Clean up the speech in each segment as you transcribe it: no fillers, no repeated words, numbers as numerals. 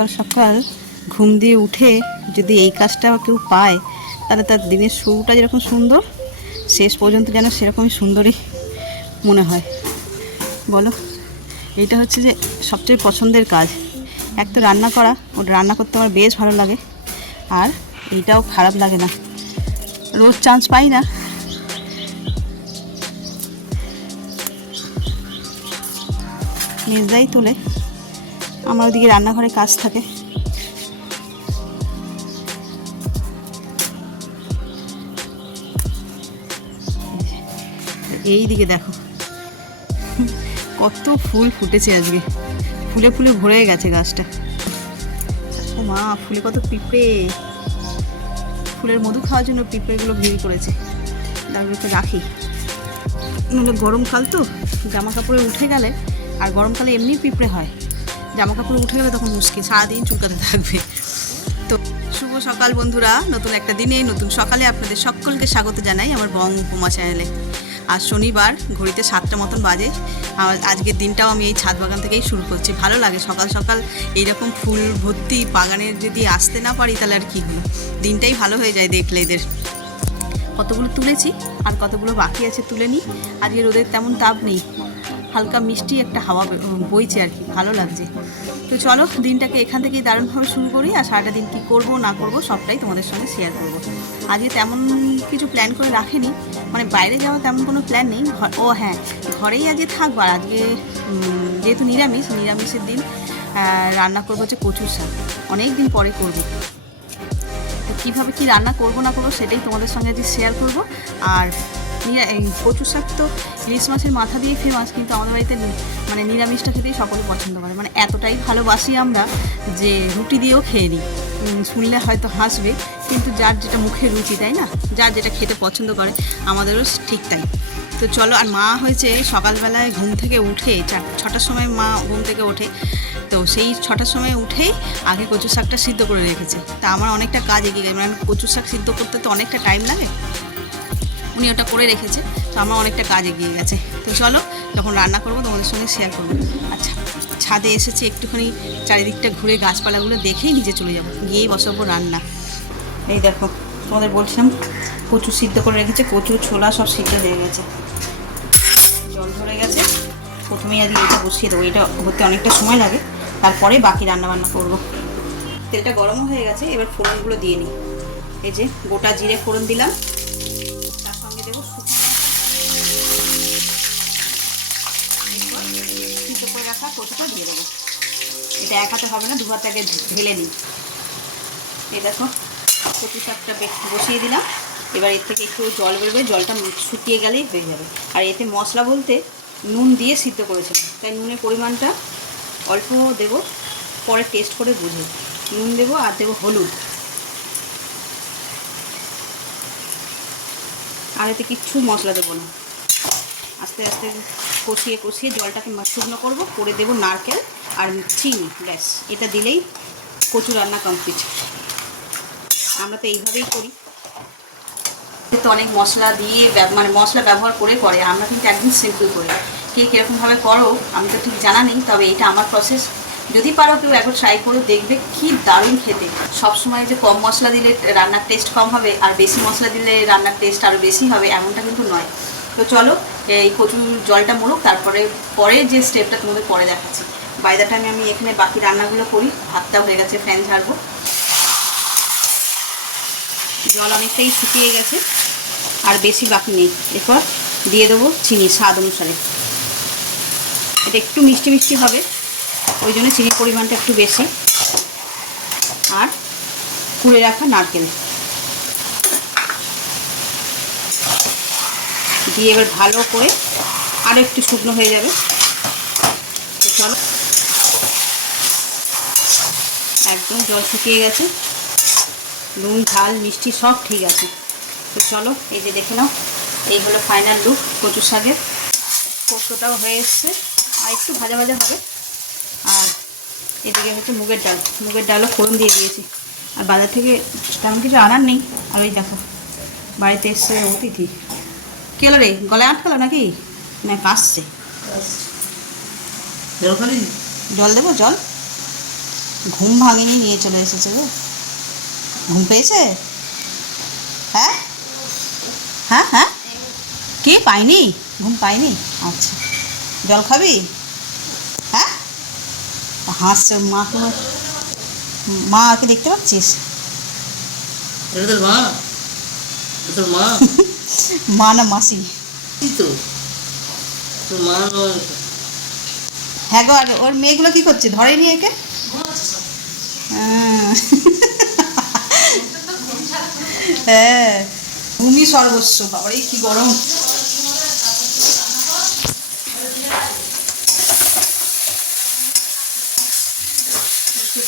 সকাল সকাল ঘুম দিয়ে উঠে যদি এই কাজটা কেউ পায় তাহলে তার দিনের শুরুটা যেরকম সুন্দর শেষ পর্যন্ত যেন সেরকমই সুন্দরই মনে হয়। বলো, এইটা হচ্ছে যে সবচেয়ে পছন্দের কাজ। এক তো রান্না করা, ওটা রান্না করতে আমার বেশ ভালো লাগে, আর এইটাও খারাপ লাগে না, রোজ চান্স পাই না। মেজদাই তোলে, আমার ওদিকে রান্নাঘরে কাজ থাকে। এই দিকে দেখো কত ফুল ফুটেছে আজকে, ফুলে ফুলে ভরে গেছে গাছটা। ও মা, ফুলে কত পিঁপড়ে! ফুলের মধু খাওয়ার জন্য পিঁপড়েগুলো ভিড় করেছে। তারগুলোকে রাখি, নইলে গরমকাল তো জামা কাপড়ে উঠে গেলে, আর গরমকালে এমনি পিঁপড়ে হয়, জামা কাপড়ে উঠে গেলে তখন মুশকিল, সারাদিন চুলকাতে থাকবে। তো শুভ সকাল বন্ধুরা, নতুন একটা দিনে নতুন সকালে আপনাদের সকলকে স্বাগত জানাই আমার বং উপমা চ্যানেলে। আজ শনিবার, ঘড়িতে 7টা মতন বাজে। আজকের দিনটাও আমি এই ছাদ বাগান থেকেই শুরু করছি। ভালো লাগে সকাল সকাল এইরকম ফুল ভর্তি বাগানে যদি আসতে না পারি তাহলে আর কী হলো, দিনটাই ভালো হয়ে যায় দেখলে। এদের কতগুলো তুলেছি আর কতগুলো বাকি আছে তুলে নিই। আজকে রোদের তেমন তাপ নেই, হালকা মিষ্টি একটা হাওয়া বইছে আর কি, ভালো লাগছে। তো চলো দিনটাকে এখান থেকেই দারুণভাবে শুরু করি, আর সারাটা দিন কী করবো না করবো সবটাই তোমাদের সঙ্গে শেয়ার করবো। আজকে তেমন কিছু প্ল্যান করে রাখিনি, মানে বাইরে যাওয়ার তেমন কোনো প্ল্যান নেই। ও হ্যাঁ, ঘরেই আজকে থাকবো। আর আজকে যেহেতু নিরামিষের দিন, রান্না করবো হচ্ছে কচুর শাক, অনেক দিন পরে করবো। তো কীভাবে কী রান্না করবো না করবো সেটাই তোমাদের সঙ্গে আজকে শেয়ার করবো। আর এই কচু শাক তো ইলিশ মাছের মাথা দিয়ে ফেমাস, কিন্তু আমাদের বাড়িতে মানে নিরামিষটা খেতেই সকলে পছন্দ করে, মানে এতটাই ভালোবাসি আমরা যে রুটি দিয়েও খেয়ে নিই। শুনলে হয়তো হাসবে, কিন্তু যার যেটা মুখে রুচি, তাই না, যার যেটা খেতে পছন্দ করে, আমাদেরও ঠিক তাই। তো চলো, আর মা হয়েছে সকালবেলায় ঘুম থেকে উঠে 6টার সময় মা ঘুম থেকে ওঠে, তো সেই 6টার সময় উঠেই আগে কচু শাকটা সিদ্ধ করে রেখেছে। তা আমার অনেকটা কাজ এগিয়ে গেছে, মানে কচু শাক সিদ্ধ করতে তো অনেকটা টাইম লাগে, উনি ওটা করে রেখেছে, তো আমার অনেকটা কাজ এগিয়ে গেছে। তো চলো, যখন রান্না করবো তোমাদের সঙ্গে শেয়ার করবো। আচ্ছা, ছাদে এসেছি, একটুখানি চারিদিকটা ঘুরে গাছপালাগুলো দেখেই নিচে চলে যাবো, গিয়েই বসাবো রান্না। এই দেখো, তোমাদের বলছিলাম কচু সিদ্ধ করে রেখেছে, কচু ছোলা সব সিদ্ধ হয়ে গেছে, জল ধরে গেছে। প্রথমেই আজকে এটা বসিয়ে দেবো, এটা হতে অনেকটা সময় লাগে, তারপরে বাকি রান্নাবান্না করবো। তেলটা গরমও হয়ে গেছে, এবার ফোড়নগুলো দিয়ে নিই। এই যে গোটা জিরে ফোড়ন দিলাম, তার সঙ্গে দেবো সিদ্ধ করে রাখা কচুটা দিয়ে দেবো। এটা এক হাতে হবে না, দু হাতে আগে ঢেলে নিই। এই দেখো কচু শাকটা বসিয়ে দিলাম, এবার এর থেকে একটু জল বেরোবে, জলটা শুকিয়ে গেলেই হয়ে যাবে। আর এতে মশলা বলতে নুন দিয়ে সিদ্ধ করেছিলাম, তাই নুনের পরিমাণটা অল্প দেবো, পরে টেস্ট করে বুঝে। নুন দেবো আর দেবো হলুদ, আর এতে কিচ্ছু মশলা দেবো না। আস্তে আস্তে কষিয়ে কষিয়ে জলটাকে শুকনো করবো, করে দেবো নারকেল আর চিনি, ব্যাস এটা দিলেই কচু রান্না কমপ্লিট। আমরা তো এইভাবেই করি, তো অনেক মশলা দিয়ে মানে মশলা ব্যবহার করে করে, আমরা কিন্তু একদম সিম্পল করি। কে কীরকমভাবে করো আমি তো ঠিক জানা নেই, তবে এটা আমার প্রসেস। যদি পারো কেউ একবার ট্রাই করে দেখবে, কি দারুণ খেতে। সবসময় যে কম মশলা দিলে রান্নার টেস্ট কম হবে, আর বেশি মশলা দিলে রান্নার টেস্ট আরও বেশি হবে, এমনটা কিন্তু নয়। তো চলো এই কচুর জলটা মরুক, তারপরে পরের যে স্টেপটা তোমাদের পরে দেখাচ্ছি। বাই দ্য টাইমে আমি এখানে বাকি রান্নাগুলো করি। ভাতটা হয়ে গেছে, ফ্যান ঝাড়বো। জল অনেকটাই শুকিয়ে গেছে, আর বেশি বাকি নেই। এরপর দিয়ে দেবো চিনি স্বাদ অনুসারে, এটা একটু মিষ্টি মিষ্টি হবে, ওই জন্য চিনির পরিমাণটা একটু বেশি। আর কুড়ে রাখা নারকেল দিয়ে এবার ভালো করে আরও একটু শুকনো হয়ে যাবে। তো চলো, একদম জল শুকিয়ে গেছে, নুন ঝাল মিষ্টি সব ঠিক আছে। তো চলো, এই যে দেখে নাও, এই হলো ফাইনাল লুক কচু শাকের। পোস্তটাও হয়ে এসছে, আর একটু ভাজা ভাজা হবে। আর এদিকে হচ্ছে মুগের ডালও ফোড়ন দিয়ে দিয়েছি। আর বাজার থেকে তেমন কিছু আনার নেই। আর ওই দেখো বাড়িতে এসছে অতিথি। কে হলো রে, গলায় আটকালো নাকি, না কাশছে? জল দেবো, জল? জল? না, জল দেবো। জল? জল? ঘুম ভাঙেনি, নিয়ে চলে এসেছে গো। ঘুম পেয়েছে? হ্যাঁ হ্যাঁ হ্যাঁ, কে পাইনি? ঘুম পাইনি? আচ্ছা, জল খাবি? হ্যাঁ, হাসছে মাকে, মাকে দেখতে পাচ্ছিস? মা না মাসি? হ্যাঁ গো। আর ওর মেয়েগুলো কি করছে? ধরেনি একে? হ্যাঁ, ঘুমই সর্বস্ব। বাবার এই কি গরম!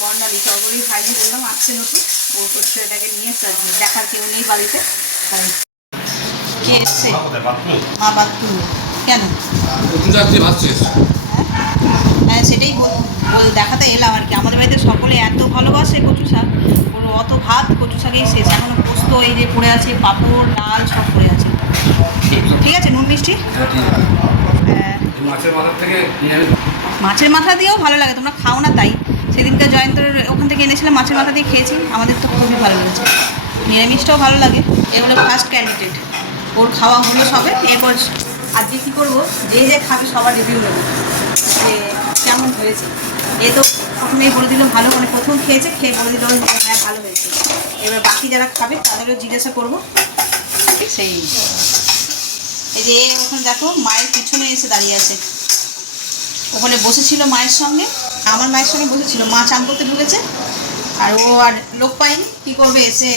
বর্ণালী টগরি ভাইজি বললাম আসছে নতুন, ওর করছে এটাকে নিয়ে এসছে, দেখার কেউ নেই বাড়িতে, তাই। কে এসছে? মা বাথরুম। কেন? হ্যাঁ, সেটাই দেখাতে এলাম আর কি। আমাদের বাড়িতে সকলে এত ভালোবাসে কচু শাক, ওর অত ভাত কচু শাকেই শেষ। এখনো পোস্ত এই যে পড়ে আছে, পাঁপড় ডাল সব পড়ে আছে। ঠিক আছে, নুন মিষ্টি। হ্যাঁ, মাছের মাথা দিয়েও ভালো লাগে, তোমরা খাও না তাই। সেদিনকে জয়ন্তর ওখান থেকে এনেছিলাম, মাছের মাথা দিয়ে খেয়েছি, আমাদের তো খুবই ভালো লেগেছে। নিরামিষটাও ভালো লাগে। এগুলো ফার্স্ট ক্যান্ডিডেট, ওর খাওয়া হলো সবে। এরপর আজকে কী করবো, যে যে খাবে সবার রিভিউ নেবো যে কেমন হয়েছে। এ তো প্রথমেই বলে দিল ভালো, মানে প্রথম খেয়েছে, খেয়ে বলে দিল হ্যাঁ ভালো হয়েছে। এবার বাকি যারা খাবে তাদেরও জিজ্ঞাসা করবো। সেই এই যে ওখানে দেখো, মায়ের পিছনে এসে দাঁড়িয়ে আছে। ওখানে বসেছিল মায়ের সঙ্গে, আমার মায়ের সঙ্গে বসেছিল। মা চান করতে ঢুকেছে, আর ও আর লোক পায়নি, কী করবে, এসে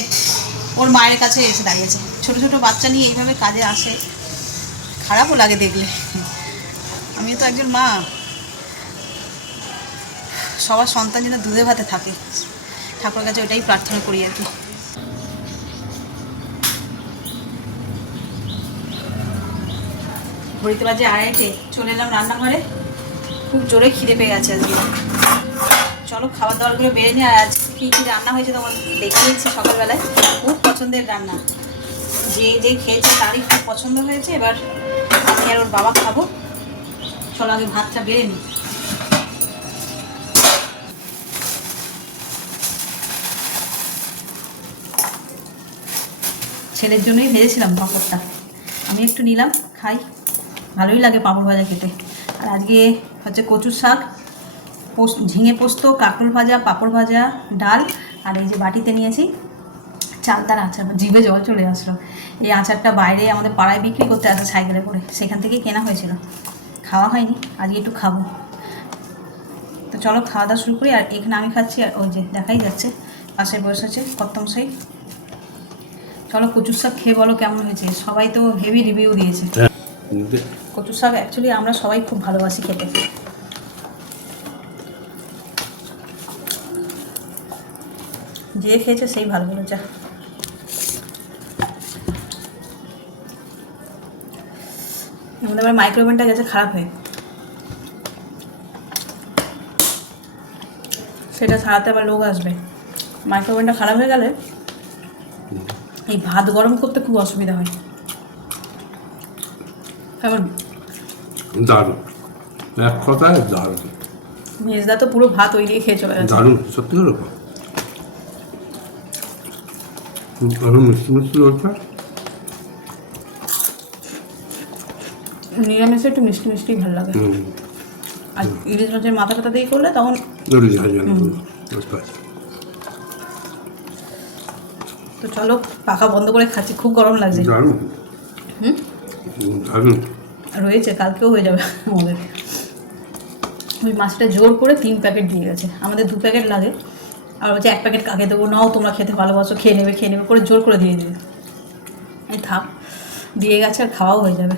ওর মায়ের কাছে এসে দাঁড়িয়েছে। ছোটো ছোটো বাচ্চা নিয়ে এইভাবে কাজে আসে, খারাপও লাগে দেখলে। আমিও তো একজন মা, সবার সন্তান যেন দুধে ভাতে থাকে, ঠাকুরের কাছে ওইটাই প্রার্থনা করি আর কি। ঘড়িতে বাজে 2:30, চলে এলাম রান্নাঘরে। খুব জোরে খিদে পেয়ে গেছে আজকে। চলো খাবার দাবারগুলো বেড়ে নিই। আর আজকে কী কী রান্না হয়েছে তোমার দেখিয়েছি সকালবেলায়। খুব পছন্দের রান্না, যে যে খেয়েছে তারই খুব পছন্দ হয়েছে। এবার আমি আর ওর বাবা খাবো। চলো আগে ভাতটা বেড়ে নিই। ছেলের জন্যই ভেজেছিলাম পাঁপড়টা, আমি একটু নিলাম, খাই, ভালোই লাগে পাঁপড় ভাজা খেতে। আর আজকে হচ্ছে কচুর শাক, ঝিঙে পোস্ত, কাঁকরোল ভাজা, পাঁপড় ভাজা, ডাল। আর এই যে বাটিতে নিয়েছি চালতার আচার। জিভে জল চলে আসলো। এই আচারটা বাইরে আমাদের পাড়ায় বিক্রি করতে আসে সাইকেলে করে, সেখান থেকেই কেনা হয়েছিল, খাওয়া হয়নি, আজকে একটু খাবো। তো চলো খাওয়া দাওয়া শুরু করি। আর এখানে আমি খাচ্ছি, আর ওই যে দেখাই যাচ্ছে পাশে বসে আছে কর্তমশাই। চলো কচুর শাক খেয়ে বলো কেমন হয়েছে। সবাই তো হেভি রিভিউ দিয়েছে। কচুর শাক অ্যাকচুয়ালি আমরা সবাই খুব ভালোবাসি খেতে। যে খেয়েছে সেই ভালো বলেছে। আমাদের আবার মাইক্রোওভেনটা গেছে খারাপ হয়ে, সেটা ছাড়াতে আবার লোক আসবে। মাইক্রোওভেনটা খারাপ হয়ে গেলে এই ভাত গরম করতে খুব অসুবিধা হয়। কেমন? দারুণ, এক কথায় দারুণ। মেজদা তো পুরো ভাত ওই দিয়ে খেয়ে চলে গেছে। দারুণ, সত্যি করে আরো মিষ্টি মিষ্টি রয়েছে। নিরামিষে একটু মিষ্টি মিষ্টি ভালো লাগে। আর ইলিশ মাছের মাথা টাথা দিয়ে করলে তখন তো চলো পাখা বন্ধ করে খাচ্ছি, খুব গরম লাগছে। রয়েছে, কালকেও হয়ে যাবে আমাদের। ওই মাছটা জোর করে 3 প্যাকেট দিয়ে গেছে, আমাদের 2 প্যাকেট লাগে। আর বলছে 1 প্যাকেট কাকে দেবো, নাও তোমরা খেতে ভালোবাসো, খেয়ে নেবে করে জোর করে দিয়ে দেবে। এই থাক, দিয়ে গেছে, আর খাওয়াও হয়ে যাবে।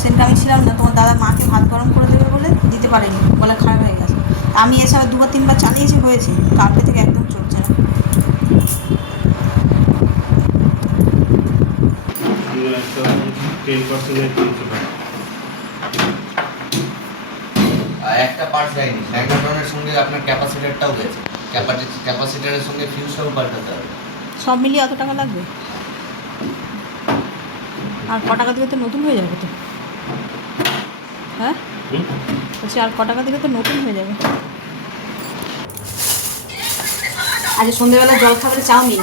সেদিন আমি ছিলাম না, তোমার দাদা মাকে ভাত গরম করে দেবে বলে দিতে পারেনি, বলে খারাপ হয়ে গেছে। আমি এসে আবার 2-3 বার চালিয়েছি, হয়েছে। কালকে থেকে একদম চলছে না। একটা পার্ট যায়নি, ম্যাগনেটনের সঙ্গে আপনার ক্যাপাসিটারটাও গেছে। ক্যাপাসিটারের সঙ্গে ফিউজটাও পাল্টাতে হবে। সব মিলিয়ে অত টাকা লাগবে? আর ক টাকা দিলে তো নতুন হয়ে যাবে তো। হ্যাঁ, বলছি আর ক টাকা দিলে তো নতুন হয়ে যাবে। আজ সন্ধ্যেবেলা জল খাবারে চাউমিন,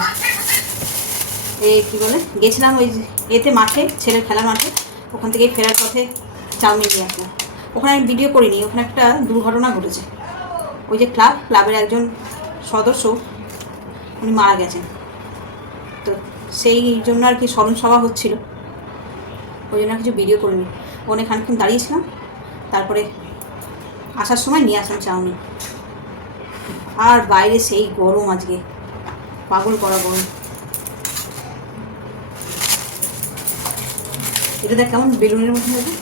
এই কী বলে গেছিলাম ওই এতে মাঠে, ছেলের খেলার মাঠে, ওখান থেকে ফেরার পথে চাউমিন নিয়ে আসলাম। ওখানে আমি ভিডিও করিনি, ওখানে একটা দুর্ঘটনা ঘটেছে। ওই যে ক্লাবের একজন সদস্য উনি মারা গেছেন, তো সেই জন্য আর কি স্মরণ সভা হচ্ছিল, ওই জন্য কিছু ভিডিও করিনি। ওখানে খানিকক্ষণ দাঁড়িয়েছিলাম, তারপরে আসার সময় নিয়ে আসলাম চাউমিন। আর বাইরে সেই গরম, আজকে পাগল করা গরম। এটা দেখ কেমন বেলুনের মতন হয়েছে।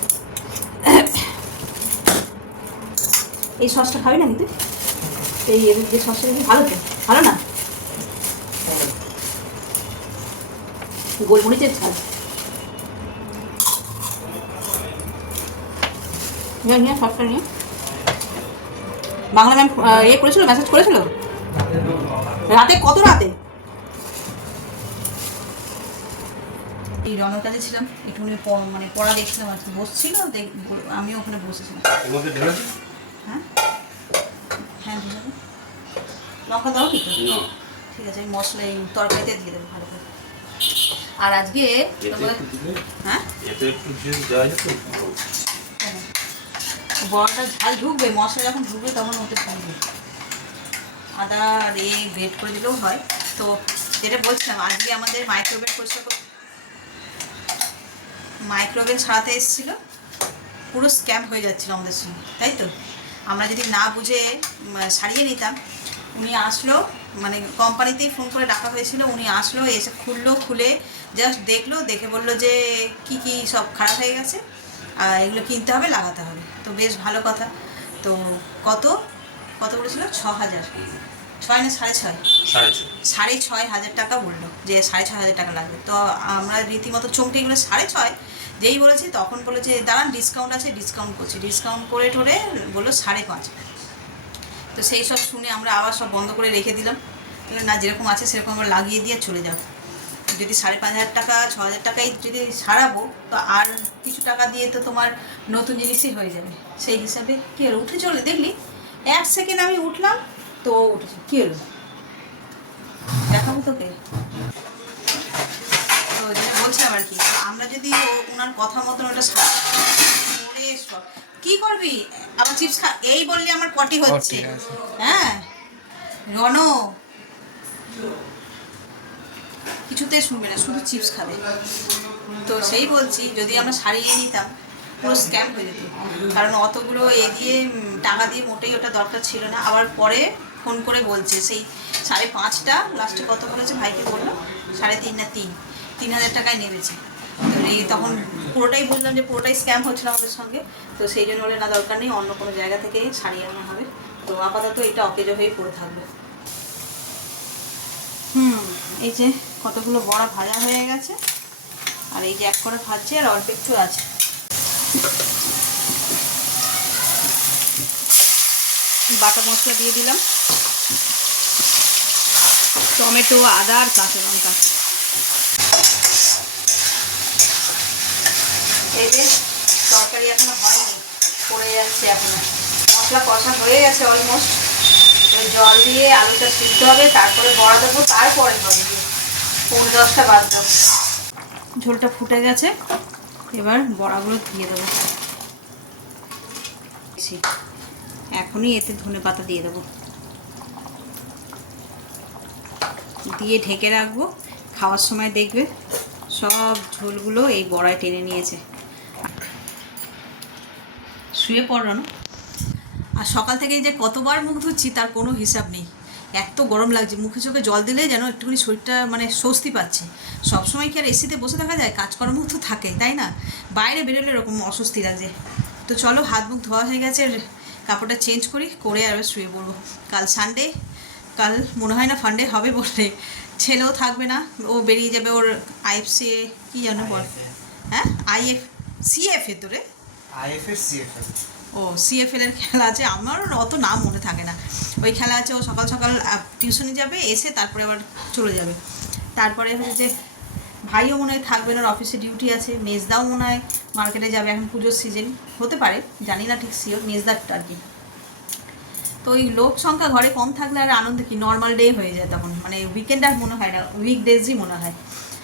এই সসটা খাবি না কিন্তু, এই এদের যে সসটা ভালো, তো ভালো না, গোলমরিচের ঝাল। নিয়ে সসটা নিয়ে বাংলা ম্যাম করেছিল, মেসেজ করেছিল রাতে, কত রাতে। এই রনের কাছে ছিলাম, একটুখানি মানে পড়া দেখছিলাম আর কি, বসছিল, আমিও ওখানে বসেছিলাম। হ্যাঁ হ্যাঁ, লঙ্কা দাও কি? ঠিক আছে, আমি মশলা এই তরকারিতে দিয়ে দেবো ভালো করে। আর আজকে হ্যাঁ বড়টা ঝাল ঢুকবে, মশলা যখন ঢুকবে তখন ওতে ঢুকবে। আদা আর গ্রেট করে দিলেও হয়। তো যেটা বলছিলাম, আজকে আমাদের মাইক্রোওয়েভ পরিষ্কার করতে, মাইক্রোওয়েভ ছাড়াতে এসেছিলো, পুরো স্ক্যাম হয়ে যাচ্ছিলো আমাদের সঙ্গে, তাই তো। আমরা যদি না বুঝে সারিয়ে নিতাম, উনি আসলো, মানে কোম্পানিতেই ফোন করে ডাকা হয়েছিল, উনি আসলো, এসে খুলে জাস্ট দেখলো, দেখে বললো যে কি কি সব খারাপ হয়ে গেছে, আর এগুলো কিনতে হবে, লাগাতে হবে। তো বেশ ভালো কথা। তো কত বলেছিল? 6,000, 6 না 6.5? 6,500 টাকা বললো, যে 6,500 টাকা লাগবে। তো আমরা রীতিমতো চমকে গেলো, 6.5 যেই বলেছি তখন বলে যে দাঁড়ান ডিসকাউন্ট আছে, ডিসকাউন্ট করছি, ডিসকাউন্ট করে টোরে বললো 5.5। তো সেই সব শুনে আমরা আবার সব বন্ধ করে রেখে দিলাম, না যেরকম আছে সেরকম আমরা লাগিয়ে দিয়ে চলে যাব। যদি 5,500 টাকা 6,000 টাকায় যদি সারাবো, তো আর কিছু টাকা দিয়ে তো তোমার নতুন জিনিসই হয়ে যাবে। সেই হিসাবে কী হলো, উঠে চলে দেখলি 1 সেকেন্ড আমি উঠলাম, তো উঠেছে, কী হলো দেখাবো তোকে। তো যেটা বলছিলাম আর কি, আমরা যদি ওনার কথা মতন ওটা কি করবি, আবার চিপস খা, এই বললে আমার পটি হচ্ছে। হ্যাঁ রন কিছুতে শুনবে না, শুধু চিপস খাবে। তো সেই বলছি, যদি আমরা সারিয়ে নিতাম পুরো স্ক্যাম হয়ে যেত, কারণ অতগুলো দিয়ে টাকা দিয়ে মোটেই ওটা দরকার ছিল না। আবার পরে ফোন করে বলছে সেই 5.5টা লাস্টে কত বলেছে, ভাইকে বললো 3.5 না 3,000 টাকায় নেমেছে। তো তখন পুরোটাই বুঝলাম যে পুরোটাই স্ক্যাম হচ্ছিল আমাদের সঙ্গে। তো সেই জন্য বলে না, দরকার নেই, অন্য কোনো জায়গা থেকে সারিয়ে আনা হবে। তো আপাতত এটা অকেজো হয়েই পড়ে থাকবে। এই যে কতগুলো বড়া ভাজা হয়ে গেছে, আর এই যে এক করে ভাজছে, আর অল্প একটু আছে। বাটা মশলা দিয়ে দিলাম, টমেটো, আদা আর কাঁচা লঙ্কা। এই যে তরকারি এখনো হয়নি, পড়ে যাচ্ছে এখনো, মশলা কষা হয়ে গেছে অলমোস্ট। জল দিয়ে আলুটা সিদ্ধ হবে, তারপরে বড়া দেবো, তারপরে হবে 9:10 বাজলো। ঝোলটা ফুটে গেছে, এবার বড়াগুলো দিয়ে দেবো। এখনই এতে ধনেপাতা দিয়ে দেবো, দিয়ে ঢেকে রাখবো। খাওয়ার সময় দেখবে সব ঝোলগুলো এই বড়ায় টেনে নিয়েছে। শুয়ে পড়ো না। আর সকাল থেকে যে কতবার মুখ ধুচ্ছি তার কোনো হিসাব নেই, এত গরম লাগছে, মুখে চোখে জল দিলে যেন একটুখানি শরীরটা মানে স্বস্তি পাচ্ছে। সবসময় কি আর এসিতে বসে থাকা যায়, কাজকর্ম তো থাকে, তাই না? বাইরে বেরোলে এরকম অস্বস্তি লাগছে। তো চলো, হাত মুখ ধোয়া হয়ে গেছে, কাপড়টা চেঞ্জ করে আর শুয়ে পড়বো। কাল সানডে, কাল মনে হয় না ফান্ডে হবে বললে, ছেলেও থাকবে না, ও বেরিয়ে যাবে ওর IFC কি জানো বল, হ্যাঁ CF এ তোরে ও CFL এর খেলা আছে, আমার অত নাম মনে থাকে না। ওই খেলা আছে, ও সকাল সকাল টিউশনে যাবে, এসে তারপরে আবার চলে যাবে। তারপরে হচ্ছে যে ভাইও মনে হয় থাকবে না, অফিসে ডিউটি আছে। মেজদাও মনে হয় মার্কেটে যাবে, এখন পুজোর সিজন হতে পারে, জানি না ঠিক শিওর, মেজদারটা আর কি। তো ওই লোক সংখ্যা ঘরে কম থাকলে আর আনন্দ কি, নর্মাল ডে হয়ে যায় তখন, মানে উইকেন্ড আর মনে হয় না, উইকডেজই মনে হয়।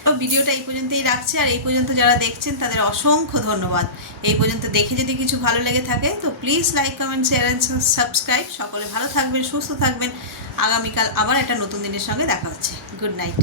তো ভিডিওটা এই পর্যন্তই রাখছি, আর এই পর্যন্ত যারা দেখছেন তাদের অসংখ্য ধন্যবাদ। এই পর্যন্ত দেখে যদি কিছু ভালো লেগে থাকে তো please like, comment, share and subscribe. সকলে ভালো থাকবেন, সুস্থ থাকবেন। আগামীকাল আবার একটা নতুন দিনের সঙ্গে দেখা হচ্ছে। Good night.